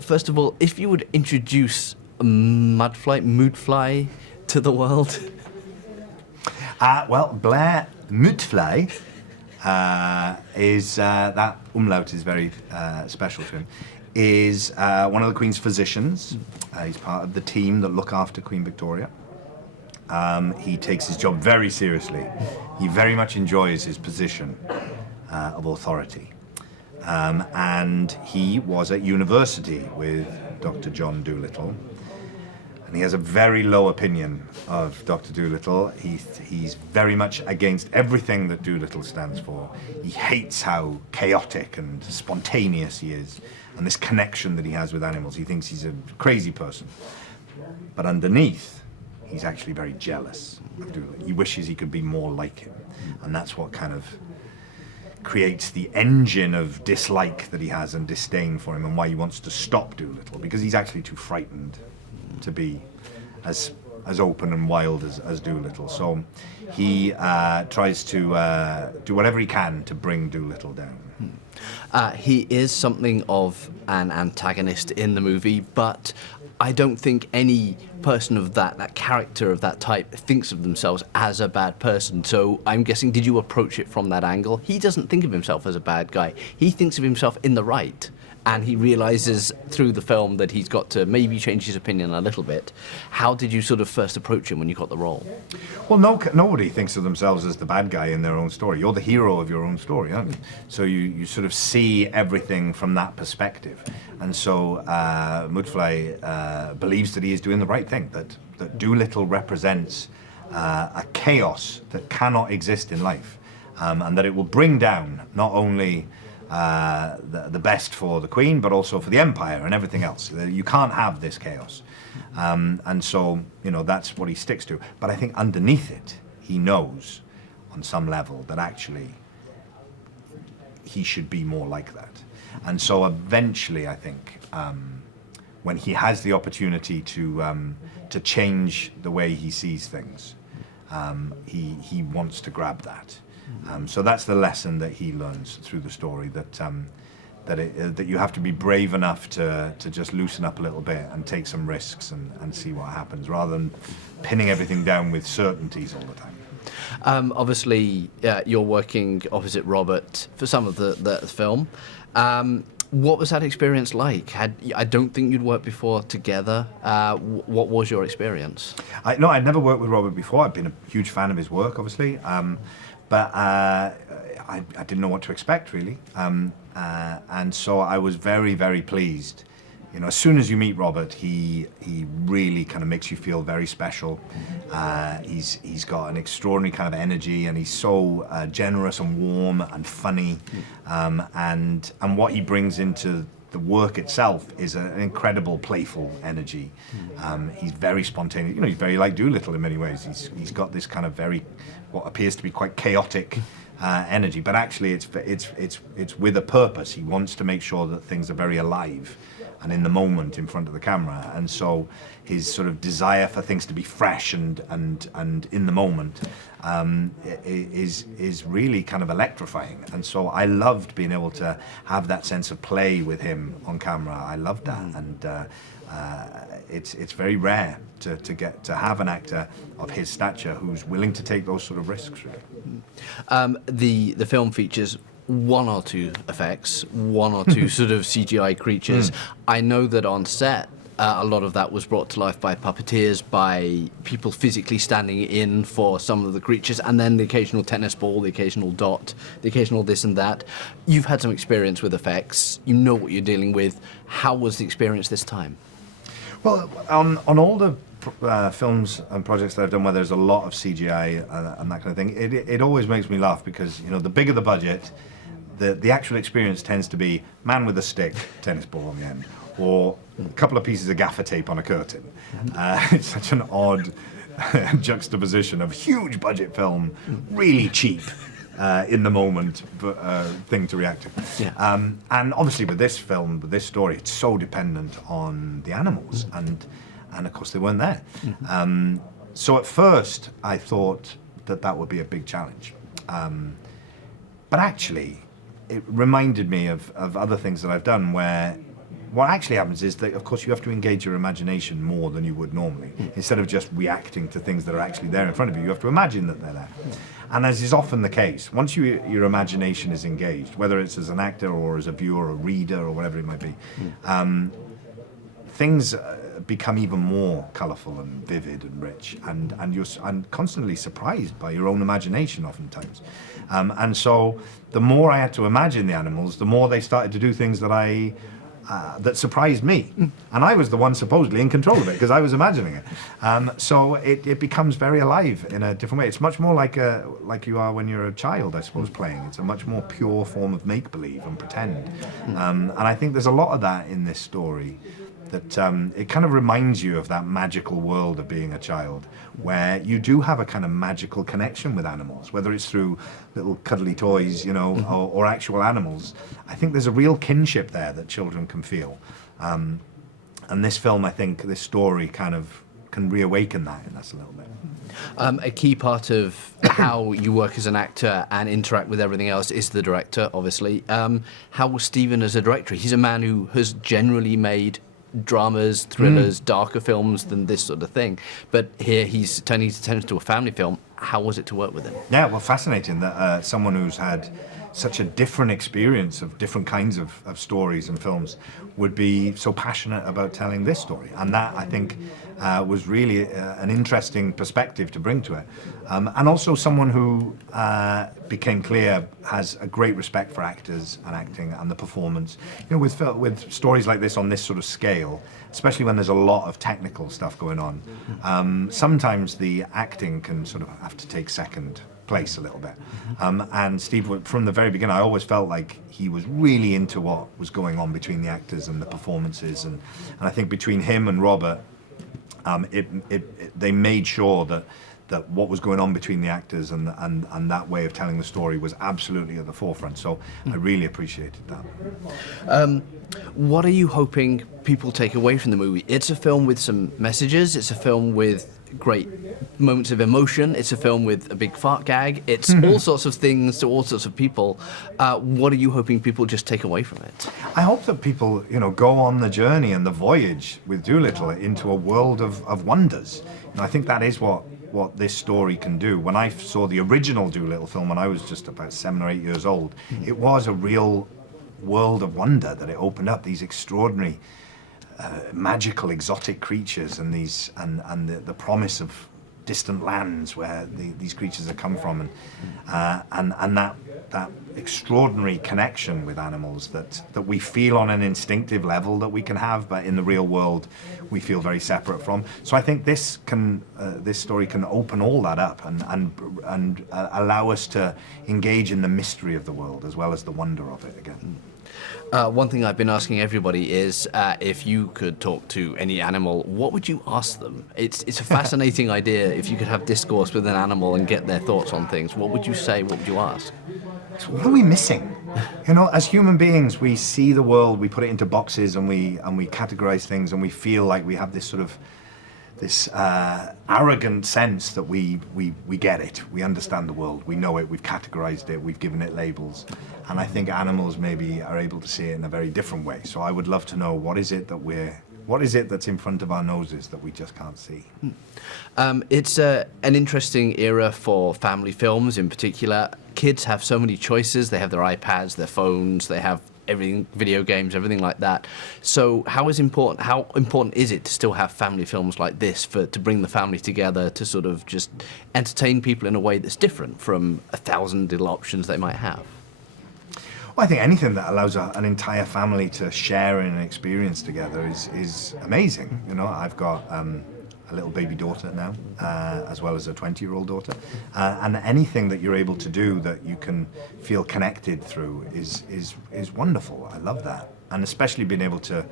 First of all, if you would introduce a moodfly to the world. Well, Blair Moodfly is, that umlaut is very special to him, is one of the Queen's physicians. He's part of the team that look after Queen Victoria. He takes his job very seriously. He very much enjoys his position of authority. And he was at university with Dr. John Dolittle. And he has a very low opinion of Dr. Dolittle. He's very much against everything that Dolittle stands for. He hates how chaotic and spontaneous he is, and this connection that he has with animals. He thinks he's a crazy person. But underneath, he's actually very jealous of Dolittle. He wishes he could be more like him. And that's what kind of creates the engine of dislike that he has and disdain for him, and why he wants to stop Dolittle, because he's actually too frightened to be as open and wild as Dolittle. So he tries to do whatever he can to bring Dolittle down. He is something of an antagonist in the movie, but I don't think any person of that character of that type thinks of themselves as a bad person. So I'm guessing, did you approach it from that angle? He doesn't think of himself as a bad guy. He thinks of himself in the right. And he realizes through the film that he's got to maybe change his opinion a little bit. How did you sort of first approach him when you got the role? Well, nobody thinks of themselves as the bad guy in their own story. You're the hero of your own story, aren't you? So you sort of see everything from that perspective. And so Moodfly believes that he is doing the right thing, that Dolittle represents a chaos that cannot exist in life, and that it will bring down not only the best for the Queen, but also for the Empire and everything else. You can't have this chaos. And so, you know, that's what he sticks to. But I think underneath it, he knows on some level that actually he should be more like that. And so eventually, I think, when he has the opportunity to change the way he sees things, he wants to grab that. So that's the lesson that he learns through the story, that you have to be brave enough to just loosen up a little bit and take some risks and see what happens, rather than pinning everything down with certainties all the time. Obviously, you're working opposite Robert for some of the film. What was that experience like? I don't think you'd worked before together. What was your experience? No, I'd never worked with Robert before. I'd been a huge fan of his work, obviously. But I didn't know what to expect, really. And so I was very, very pleased. You know, as soon as you meet Robert, he really kind of makes you feel very special. He's got an extraordinary kind of energy, and he's so generous and warm and funny. And what he brings into the work itself is an incredible playful energy. He's very spontaneous. You know, he's very like Dolittle in many ways. He's got this kind of very, what appears to be quite chaotic energy, but actually it's with a purpose. He wants to make sure that things are very alive and in the moment in front of the camera. And so his sort of desire for things to be fresh and in the moment is really kind of electrifying. And so I loved being able to have that sense of play with him on camera. I loved that. And it's very rare to get to have an actor of his stature who's willing to take those sort of risks, really. The film features one or two effects, one or two sort of CGI creatures. I know that on set, a lot of that was brought to life by puppeteers, by people physically standing in for some of the creatures, and then the occasional tennis ball, the occasional dot, the occasional this and that. You've had some experience with effects. You know what you're dealing with. How was the experience this time? Well, on all the films and projects that I've done where there's a lot of CGI and that kind of thing, it always makes me laugh, because, you know, the bigger the budget, the actual experience tends to be man with a stick, tennis ball on the end, or a couple of pieces of gaffer tape on a curtain. It's such an odd juxtaposition of huge budget film, really cheap, in the moment, thing to react to. Yeah. And obviously with this film, with this story, it's so dependent on the animals, and of course they weren't there. So at first I thought that would be a big challenge. But actually, it reminded me of other things that I've done where what actually happens is that, of course, you have to engage your imagination more than you would normally. Instead of just reacting to things that are actually there in front of you, you have to imagine that they're there. And as is often the case, once your imagination is engaged, whether it's as an actor or as a viewer or reader or whatever it might be, things become even more colourful and vivid and rich, and you're constantly surprised by your own imagination oftentimes. And so the more I had to imagine the animals, the more they started to do things that that surprised me. And I was the one supposedly in control of it because I was imagining it. So it becomes very alive in a different way. It's much more like you are when you're a child, I suppose, playing. It's a much more pure form of make-believe and pretend. And I think there's a lot of that in this story. That it kind of reminds you of that magical world of being a child, where you do have a kind of magical connection with animals, whether it's through little cuddly toys, or actual animals. I think there's a real kinship there that children can feel. And this film, I think, this story kind of can reawaken that in us a little bit. A key part of how you work as an actor and interact with everything else is the director, obviously. How was Stephen as a director? He's a man who has generally made dramas, thrillers, darker films than this sort of thing. But here he's turning his attention to a family film. How was it to work with him? Yeah, well, fascinating that someone who's had such a different experience of different kinds of stories and films would be so passionate about telling this story. And that, I think, was really an interesting perspective to bring to it. And also someone who became clear has a great respect for actors and acting and the performance. With stories like this on this sort of scale, especially when there's a lot of technical stuff going on, sometimes the acting can sort of have to take second place a little bit. And Steve, from the very beginning, I always felt like he was really into what was going on between the actors and the performances. And I think between him and Robert, they made sure that what was going on between the actors and that way of telling the story was absolutely at the forefront. So I really appreciated that. What are you hoping people take away from the movie? It's a film with some messages. It's a film with great moments of emotion. It's a film with a big fart gag. It's all sorts of things to all sorts of people. What are you hoping people just take away from it? I hope that people, go on the journey and the voyage with Dolittle into a world of wonders. I think that is what this story can do. When I saw the original Dolittle film when I was just about 7 or 8 years old, it was a real world of wonder that it opened up, these extraordinary magical exotic creatures and the promise of distant lands where these creatures have come from, and that extraordinary connection with animals that we feel on an instinctive level that we can have, but in the real world we feel very separate from. So I think this story can open all that up and allow us to engage in the mystery of the world as well as the wonder of it again. One thing I've been asking everybody is if you could talk to any animal, what would you ask them? It's a fascinating idea. If you could have discourse with an animal and get their thoughts on things, what would you say? What would you ask? So what are we missing? As human beings, we see the world, we put it into boxes, and we categorize things, and we feel like we have this sort of arrogant sense that we get it, we understand the world, we know it, we've categorized it, we've given it labels. And I think animals maybe are able to see it in a very different way. So I would love to know what is it that's in front of our noses that we just can't see. It's an interesting era for family films in particular. Kids have so many choices. They have their iPads, their phones, they have everything, video games, everything like that. So how important is it to still have family films like this to bring the family together, to sort of just entertain people in a way that's different from 1,000 little options they might have? Well, I think anything that allows an entire family to share in an experience together is amazing. I've got a little baby daughter now, as well as a 20-year-old daughter. And anything that you're able to do that you can feel connected through is wonderful. I love that. And especially being able to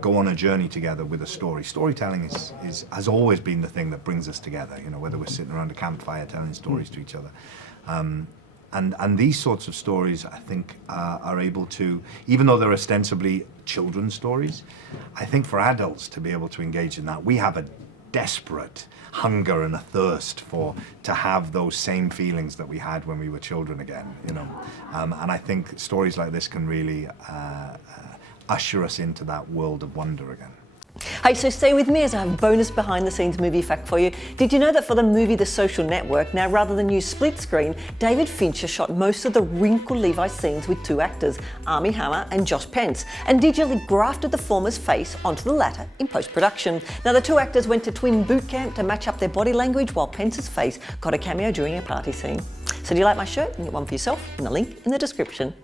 go on a journey together with a story. Storytelling has always been the thing that brings us together, whether we're sitting around a campfire telling stories to each other. And these sorts of stories, I think, are able to, even though they're ostensibly children's stories, I think for adults to be able to engage in that, we have a desperate hunger and a thirst to have those same feelings that we had when we were children again, And I think stories like this can really usher us into that world of wonder again. Hey, so stay with me as I have a bonus behind the scenes movie fact for you. Did you know that for the movie The Social Network, now rather than use split screen, David Fincher shot most of the Wrinkle Levi scenes with two actors, Armie Hammer and Josh Pence, and digitally grafted the former's face onto the latter in post-production. Now the two actors went to twin boot camp to match up their body language, while Pence's face got a cameo during a party scene. So do you like my shirt? You can get one for yourself in the link in the description.